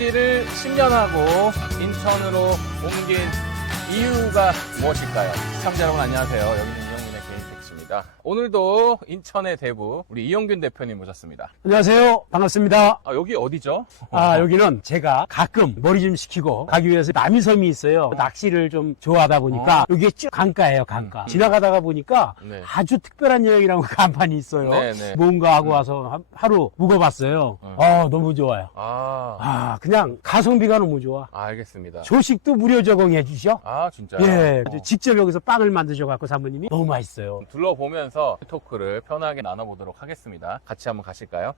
택시를 10년 하고 인천으로 옮긴 이유가 무엇일까요? 시청자 여러분 안녕하세요. 여기는 이영균의 개인 택시입니다. 오늘도 인천의 대부 우리 이영균 대표님 모셨습니다. 안녕하세요. 반갑습니다. 여기 어디죠? 여기는 제가 가끔 머리 좀 식히고 가기 위해서 남이섬이 있어요. 낚시를 좀 좋아하다 보니까 여기에 쭉 강가예요, 강가. 지나가다가 보니까 네. 아주 특별한 여행이라고 간판이 있어요. 네네. 뭔가 하고 와서 하루 묵어봤어요. 너무 좋아요. 그냥 가성비가 너무 좋아. 알겠습니다. 조식도 무료 제공해 주셔. 진짜요? 예. 직접 여기서 빵을 만드셔갖고 사모님이 너무 맛있어요. 둘러보면서 토크를 편하게 나눠보도록 하겠습니다. 같이 한번 가실까요?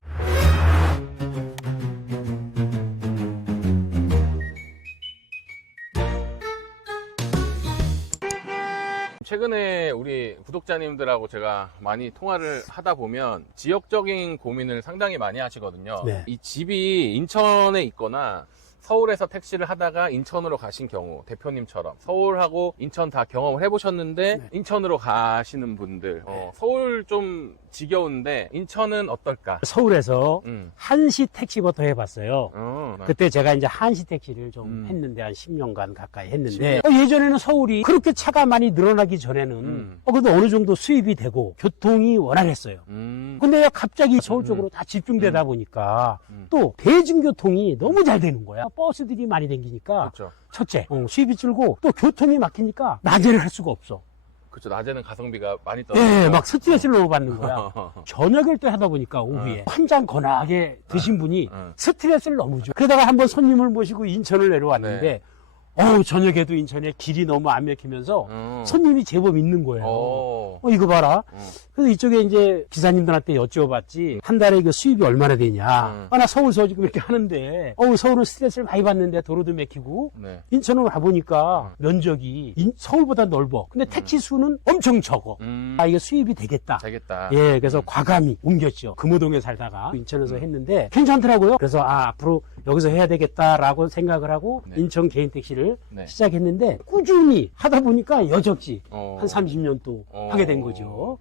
최근에 우리 구독자님들하고 제가 많이 통화를 하다 보면 지역적인 고민을 상당히 많이 하시거든요. 네. 이 집이 인천에 있거나 서울에서 택시를 하다가 인천으로 가신 경우, 대표님처럼 서울하고 인천 다 경험을 해보셨는데 네. 인천으로 가시는 분들, 서울 좀 지겨운데 인천은 어떨까? 서울에서 한시 택시부터 해봤어요. 그때 제가 이제 한시 택시를 좀 했는데 한 10년간 가까이 했는데 예전에는 서울이 그렇게 차가 많이 늘어나기 전에는 그래도 어느 정도 수입이 되고 교통이 원활했어요. 근데 갑자기 서울 쪽으로 다 집중되다 보니까 또 대중교통이 너무 잘 되는 거야. 버스들이 많이 다니니까 그렇죠. 첫째 수입이 줄고 또 교통이 막히니까 낮에를 할 수가 없어. 그렇죠. 낮에는 가성비가 많이 떨어져요. 네, 막 스트레스를 너무 받는 거야. 저녁을 때 하다 보니까 오후에 한 잔 거나하게 드신 분이 스트레스를 너무 줘. 그러다가 한번 손님을 모시고 인천을 내려왔는데 저녁에도 인천에 길이 너무 안 막히면서 손님이 제법 있는 거예요. 이거 봐라. 그래서 이쪽에 이제 기사님들한테 여쭤봤지. 한 달에 그 수입이 얼마나 되냐. 나 서울서 지금 이렇게 하는데, 서울은 스트레스를 많이 받는데 도로도 막히고, 네. 인천으로 가보니까 면적이 서울보다 넓어. 근데 택시 수는 엄청 적어. 이게 수입이 되겠다. 되겠다. 예, 그래서 과감히 옮겼죠. 금호동에 살다가 인천에서 했는데 괜찮더라고요. 그래서 앞으로 여기서 해야 되겠다라고 생각을 하고 인천 개인 택시를 시작했는데 꾸준히 하다 보니까 여적지 한 30년 또 하게 된 거죠.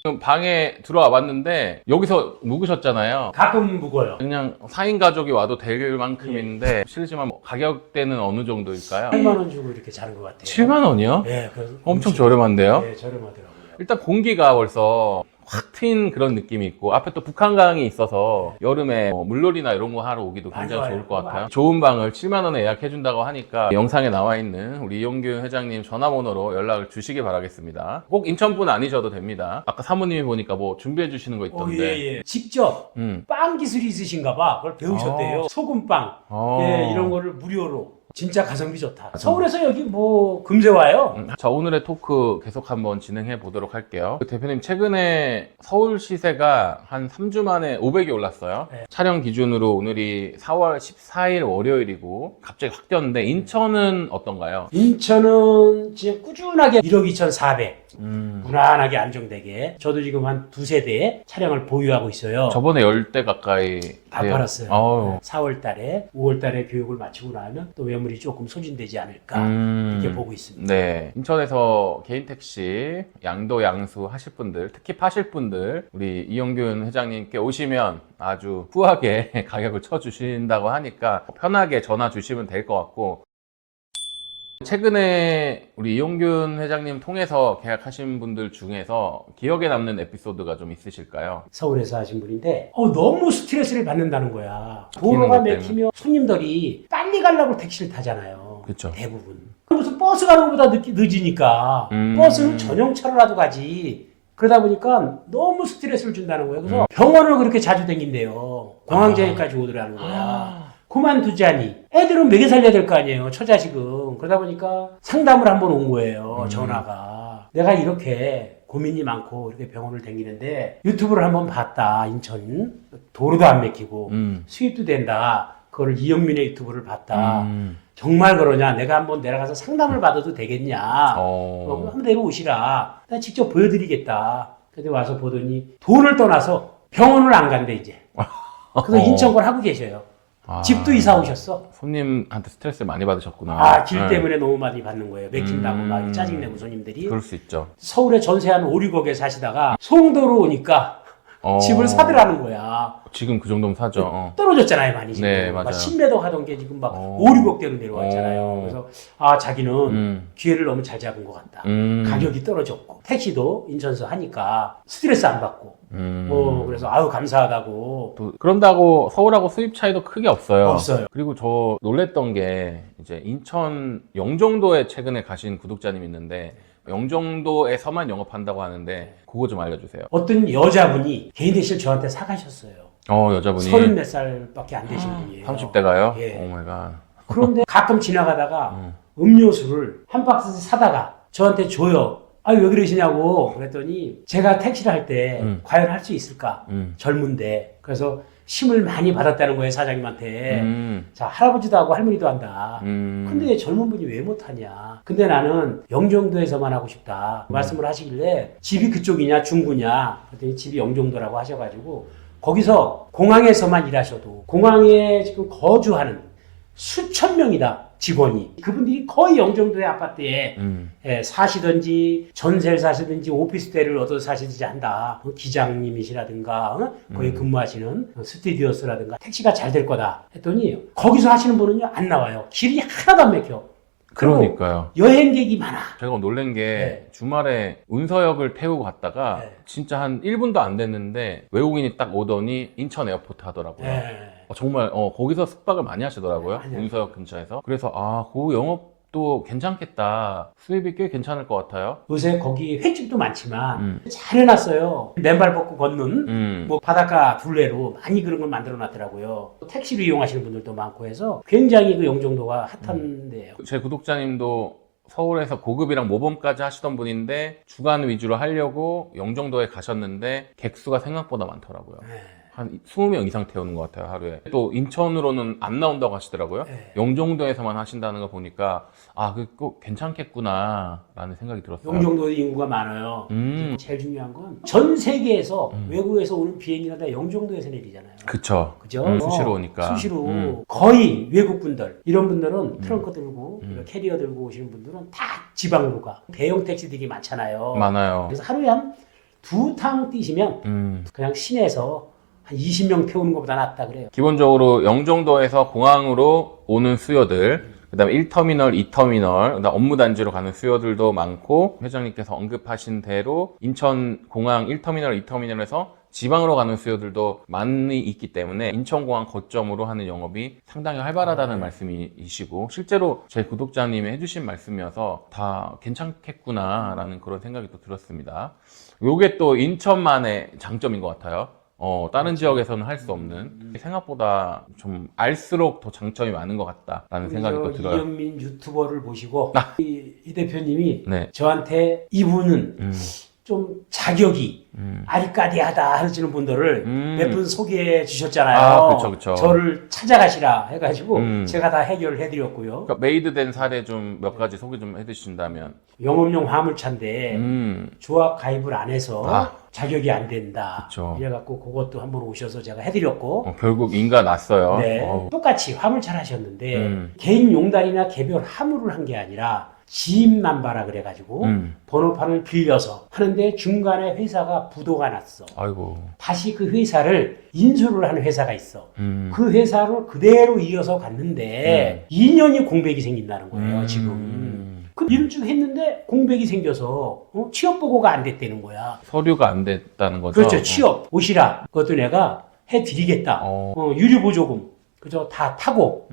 지금 방에 들어와 봤는데 여기서 묵으셨잖아요. 가끔 묵어요. 그냥 4인 가족이 와도 될 만큼인데 실례지만 가격대는 어느 정도일까요? 8만 원 주고 이렇게 자는 것 같아요. 7만 원이요? 네, 엄청 저렴한데요? 네, 저렴하더라고요. 일단 공기가 벌써 확 트인 그런 느낌이 있고 앞에 또 북한강이 있어서 여름에 물놀이나 이런 거 하러 오기도 굉장히 맞아요. 좋을 것 같아요. 좋은 방을 7만 원에 예약해 준다고 하니까 영상에 나와 있는 우리 이용균 회장님 전화번호로 연락을 주시기 바라겠습니다. 꼭 인천분 아니셔도 됩니다. 아까 사모님이 보니까 뭐 준비해 주시는 거 있던데. 예. 직접 빵 기술이 있으신가 봐. 그걸 배우셨대요. 소금빵. 예, 이런 거를 무료로. 진짜 가성비 좋다. 서울에서 여기 뭐 금세 와요. 자, 오늘의 토크 계속 한번 진행해 보도록 할게요. 대표님, 최근에 서울 시세가 한 3주 만에 500이 올랐어요. 네. 촬영 기준으로 오늘이 4월 14일 월요일이고 갑자기 확 뛰었는데 인천은 어떤가요? 인천은 지금 꾸준하게 1억 2,400 무난하게 안정되게 저도 지금 한 두세 대 차량을 보유하고 있어요. 저번에 10대 가까이 다 돼요. 팔았어요. 4월 달에 5월 달에 교육을 마치고 나면 또 매물이 조금 소진되지 않을까 이렇게 보고 있습니다. 네. 인천에서 개인 택시 양도 양수 하실 분들, 특히 파실 분들 우리 이용균 회장님께 오시면 아주 후하게 가격을 쳐주신다고 하니까 편하게 전화 주시면 될 것 같고, 최근에 우리 이용균 회장님 통해서 계약하신 분들 중에서 기억에 남는 에피소드가 좀 있으실까요? 서울에서 하신 분인데 너무 스트레스를 받는다는 거야. 도로가 막히면 손님들이 빨리 가려고 택시를 타잖아요. 그렇죠. 대부분. 무슨 버스 가는 것보다 늦으니까 버스는 전용차로라도 가지. 그러다 보니까 너무 스트레스를 준다는 거예요. 그래서 병원을 그렇게 자주 다닌대요. 공황장애까지 오더라는 거야. 그만두자니. 애들은 먹여 살려야 될 거 아니에요. 처자식은. 그러다 보니까 상담을 한번 온 거예요. 전화가. 내가 이렇게 고민이 많고 이렇게 병원을 다니는데 유튜브를 한번 봤다. 인천. 도로도 안 막히고 수입도 된다. 그거를 이영민의 유튜브를 봤다. 정말 그러냐? 내가 한번 내려가서 상담을 받아도 되겠냐? 한번 내려오시라. 나 직접 보여드리겠다. 근데 와서 보더니 돈을 떠나서 병원을 안 간대 이제. 그래서 인천 걸 하고 계셔요. 집도 이사 오셨어. 손님한테 스트레스를 많이 받으셨구나. 길 때문에 너무 많이 받는 거예요. 맥힌다고 막 짜증내고 손님들이. 그럴 수 있죠. 서울에 전세 한 5, 6억에 사시다가 송도로 오니까 집을 사더라는 거야. 지금 그 정도면 사죠. 떨어졌잖아요, 많이 지금. 네, 맞아요. 막 10m 하던 게 지금 막 5, 6억대로 내려왔잖아요. 그래서 자기는 기회를 너무 잘 잡은 것 같다. 가격이 떨어졌고 택시도 인천서 하니까 스트레스 안 받고 그래서 아유 감사하다고. 또 그런다고 서울하고 수입 차이도 크게 없어요. 없어요. 그리고 저 놀랬던 게 이제 인천 영종도에 최근에 가신 구독자님 있는데 영종도에서만 영업한다고 하는데 그거 좀 알려주세요. 어떤 여자분이 개인 택시를 저한테 사가셨어요. 여자분이 30 몇 살밖에 안 되신 분이에요. 30대가요? 예. 오 마이 갓. 그런데 가끔 지나가다가 음료수를 한 박스씩 사다가 저한테 줘요. 아, 왜 그러시냐고 그랬더니 제가 택시를 할 때 과연 할 수 있을까? 젊은데. 그래서 힘을 많이 받았다는 거예요, 사장님한테. 자, 할아버지도 하고 할머니도 한다. 근데 젊은 분이 왜 못하냐? 근데 나는 영종도에서만 하고 싶다. 말씀을 하시길래 집이 그쪽이냐, 중구냐? 그랬더니 집이 영종도라고 하셔가지고 거기서 공항에서만 일하셔도 공항에 지금 거주하는 수천 명이다. 직원이. 그분들이 거의 영종도의 아파트에 사시든지 전세를 사시든지 오피스텔을 얻어 사시든지 한다. 기장님이시라든가 거기 근무하시는 스튜디오스라든가 택시가 잘 될 거다 했더니 거기서 하시는 분은요 안 나와요. 길이 하나도 안 막혀. 그러니까요. 여행객이 많아. 제가 놀란 게 주말에 운서역을 태우고 갔다가 진짜 한 1분도 안 됐는데 외국인이 딱 오더니 인천 에어포트 하더라고요. 정말 거기서 숙박을 많이 하시더라고요. 운서역 근처에서. 그래서 그 영업도 괜찮겠다. 수입이 꽤 괜찮을 것 같아요. 요새 거기 횟집도 많지만 잘 해놨어요. 맨발 벗고 걷는 뭐 바닷가 둘레로 많이 그런 걸 만들어 놨더라고요. 택시를 이용하시는 분들도 많고 해서 굉장히 그 영종도가 핫한 데예요. 제 구독자님도 서울에서 고급이랑 모범까지 하시던 분인데 주간 위주로 하려고 영종도에 가셨는데 객수가 생각보다 많더라고요. 한 20명 이상 태우는 것 같아요, 하루에. 또 인천으로는 안 나온다고 하시더라고요. 영종도에서만 하신다는 거 보니까 그거 괜찮겠구나 라는 생각이 들었어요. 영종도 인구가 많아요. 제일 중요한 건 전 세계에서 외국에서 오는 비행기가 다 영종도에서 내리잖아요. 그쵸. 그죠? 수시로 오니까. 수시로 거의 외국 분들 이런 분들은 트렁크 들고 캐리어 들고 오시는 분들은 다 지방으로 가. 대형 택시들이 많잖아요. 많아요. 그래서 하루에 한 2탕 뛰시면 그냥 시내에서 한 20명 태우는 것보다 낫다 그래요. 기본적으로 영종도에서 공항으로 오는 수요들, 그다음에 1터미널, 2터미널, 그다음 업무 단지로 가는 수요들도 많고 회장님께서 언급하신 대로 인천공항 1터미널, 2터미널에서 지방으로 가는 수요들도 많이 있기 때문에 인천공항 거점으로 하는 영업이 상당히 활발하다는 말씀이시고 실제로 제 구독자님이 해주신 말씀이어서 다 괜찮겠구나라는 그런 생각이 또 들었습니다. 요게 또 인천만의 장점인 것 같아요. 다른 지역에서는 할 수 없는 생각보다 좀 알수록 더 장점이 많은 것 같다라는 생각이 또 들어요. 이영민 유튜버를 보시고 이 대표님이 네. 저한테 이분은 좀 자격이 아리까리하다 하시는 분들을 몇 분 소개해 주셨잖아요. 그렇죠. 저를 찾아가시라 해가지고 제가 다 해결을 해드렸고요. 그러니까 메이드된 사례 좀 몇 가지 소개 좀 해주신다면. 영업용 화물차인데 조합 가입을 안 해서 자격이 안 된다. 그쵸. 이래갖고 그것도 한번 오셔서 제가 해드렸고 결국 인가 났어요. 네, 똑같이 화물차를 하셨는데 개인 용달이나 개별 화물을 한 게 아니라 지인만 봐라 그래가지고 번호판을 빌려서 하는데 중간에 회사가 부도가 났어. 아이고. 다시 그 회사를 인수를 하는 회사가 있어. 그 회사를 그대로 이어서 갔는데 2년이 공백이 생긴다는 거예요. 지금. 그 일을 쭉 했는데 공백이 생겨서 취업 보고가 안 됐다는 거야. 서류가 안 됐다는 거죠? 그렇죠. 취업 오시라. 그것도 내가 해드리겠다. 유류 보조금 그죠? 다 타고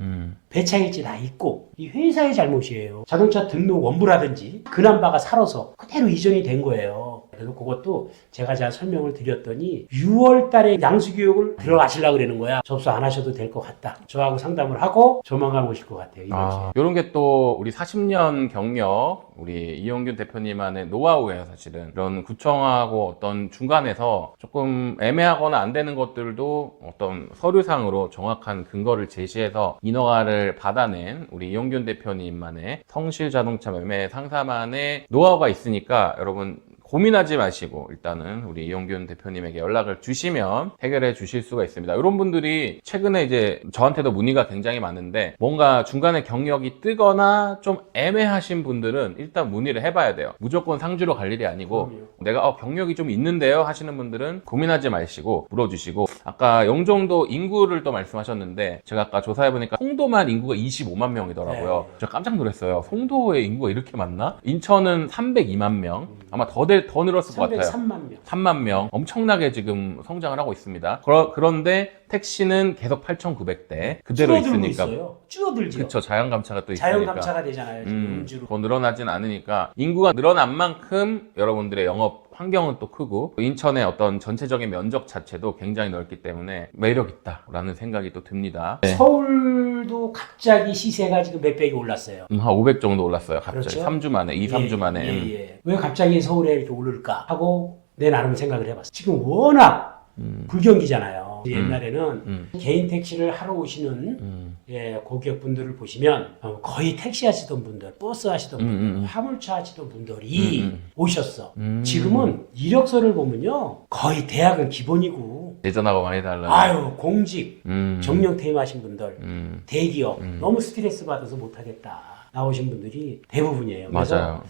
배차일지 다 있고 이 회사의 잘못이에요. 자동차 등록 원부라든지 그 남바가 살아서 그대로 이전이 된 거예요. 그래서 그것도 제가 설명을 드렸더니 6월 달에 양수교육을 들어가시려고 그러는 거야. 접수 안 하셔도 될 것 같다. 저하고 상담을 하고 조만간 오실 것 같아요. 이런 게 또 우리 40년 경력 우리 이영균 대표님만의 노하우예요. 사실은 이런 구청하고 어떤 중간에서 조금 애매하거나 안 되는 것들도 어떤 서류상으로 정확한 근거를 제시해서 인허가를 받아낸 우리 이영균 대표님만의 성실자동차 매매 상사만의 노하우가 있으니까 여러분 고민하지 마시고 일단은 우리 이용균 대표님에게 연락을 주시면 해결해 주실 수가 있습니다. 이런 분들이 최근에 이제 저한테도 문의가 굉장히 많은데 뭔가 중간에 경력이 뜨거나 좀 애매하신 분들은 일단 문의를 해봐야 돼요. 무조건 상주로 갈 일이 아니고 그럼요. 내가 경력이 좀 있는데요 하시는 분들은 고민하지 마시고 물어주시고, 아까 영종도 인구를 또 말씀하셨는데 제가 아까 조사해보니까 송도만 인구가 25만 명이더라고요. 네. 제가 깜짝 놀랐어요. 송도의 인구가 이렇게 많나? 인천은 302만 명, 아마 더 늘었을 것 같아요. 303만 명. 3만 명, 엄청나게 지금 성장을 하고 있습니다. 그런데 택시는 계속 8,900대 그대로 줄어들고 있으니까. 있어요. 줄어들죠. 그쵸, 자연 감차가 또 있으니까. 자연 감차가 되잖아요. 지금 음주로. 더 늘어나진 않으니까 인구가 늘어난 만큼 여러분들의 영업 환경은 또 크고 인천의 어떤 전체적인 면적 자체도 굉장히 넓기 때문에 매력 있다라는 생각이 또 듭니다. 네. 서울도 갑자기 시세가 지금 몇백이 올랐어요. 한 500 정도 올랐어요. 갑자기 그렇죠? 3주 만에, 3주 만에. 예. 왜 갑자기 서울에 이렇게 오를까 하고 내 나름 생각을 해봤어요. 지금 워낙 불경기잖아요. 옛날에는 개인 택시를 하러 오시는 고객분들을 보시면 거의 택시 하시던 분들, 버스 하시던 분들, 화물차 하시던 분들이 오셨어. 지금은 이력서를 보면요, 거의 대학은 기본이고, 예전하고 많이 달라요. 아유 공직, 정년 퇴임하신 분들, 대기업 너무 스트레스 받아서 못하겠다 나오신 분들이 대부분이에요. 그래서 맞아요.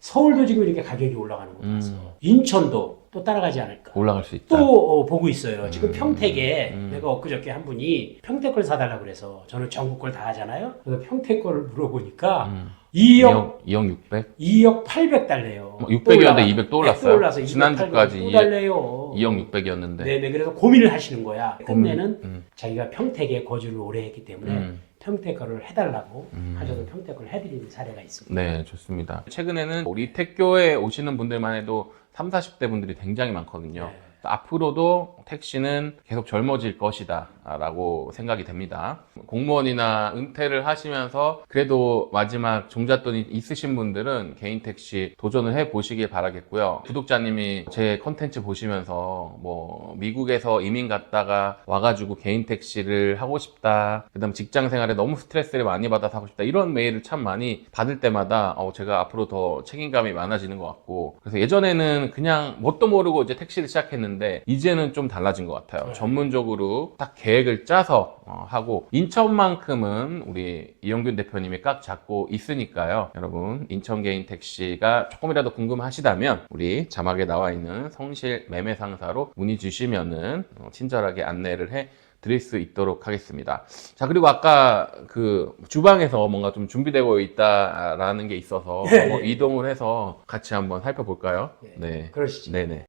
서울도 지금 이렇게 가격이 올라가는 거 봐서 인천도 또 따라가지 않을까. 올라갈 수 있다. 또 보고 있어요. 지금 평택에 내가 엊그저께 한 분이 평택 걸 사달라고 그래서 저는 전국 걸 다 하잖아요. 그래서 평택 거를 물어보니까 2억 600? 2억 800 달래요. 600이었는데 200 또 올랐어요. 올라서 지난주까지 또 달래요. 2억 600이었는데. 네네. 그래서 고민을 하시는 거야. 끝내는 자기가 평택에 거주를 오래 했기 때문에 평택 거를 해달라고 하셔서 평택 걸 해드리는 사례가 있습니다. 네, 좋습니다. 최근에는 우리 택교에 오시는 분들만 해도 30, 40대 분들이 굉장히 많거든요. 네. 앞으로도 택시는 계속 젊어질 것이다 라고 생각이 됩니다. 공무원이나 은퇴를 하시면서 그래도 마지막 종잣돈이 있으신 분들은 개인 택시 도전을 해 보시길 바라겠고요. 구독자님이 제 컨텐츠 보시면서 뭐 미국에서 이민 갔다가 와가지고 개인 택시를 하고 싶다, 그 다음 직장 생활에 너무 스트레스를 많이 받아서 하고 싶다, 이런 메일을 참 많이 받을 때마다 제가 앞으로 더 책임감이 많아지는 것 같고, 그래서 예전에는 그냥 뭣도 모르고 이제 택시를 시작했는데 이제는 좀 달라진 것 같아요. 네. 전문적으로 딱 계획을 짜서 하고, 인천만큼은 우리 이용균 대표님이 꽉 잡고 있으니까요. 여러분, 인천 개인 택시가 조금이라도 궁금하시다면 우리 자막에 나와 있는 성실 매매 상사로 문의 주시면은 친절하게 안내를 해 드릴 수 있도록 하겠습니다. 자, 그리고 아까 그 주방에서 뭔가 좀 준비되고 있다라는 게 있어서 네. 이동을 해서 같이 한번 살펴볼까요? 네. 네. 그러시죠. 네네.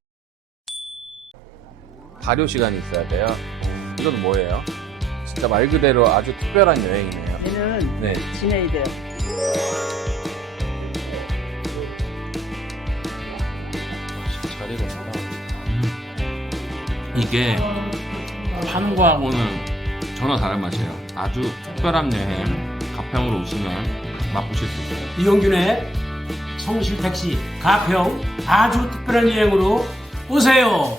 발효 시간이 있어야 돼요. 이건 뭐예요? 진짜 말 그대로 아주 특별한 여행이네요. 얘는 네. 지내야 돼요. 자리가 좋다. 이게 파는 거하고는 전혀 다른 맛이에요. 아주 특별한 여행, 가평으로 오시면 맛보실 수 있어요. 이용균의 성실 택시 가평 아주 특별한 여행으로 오세요.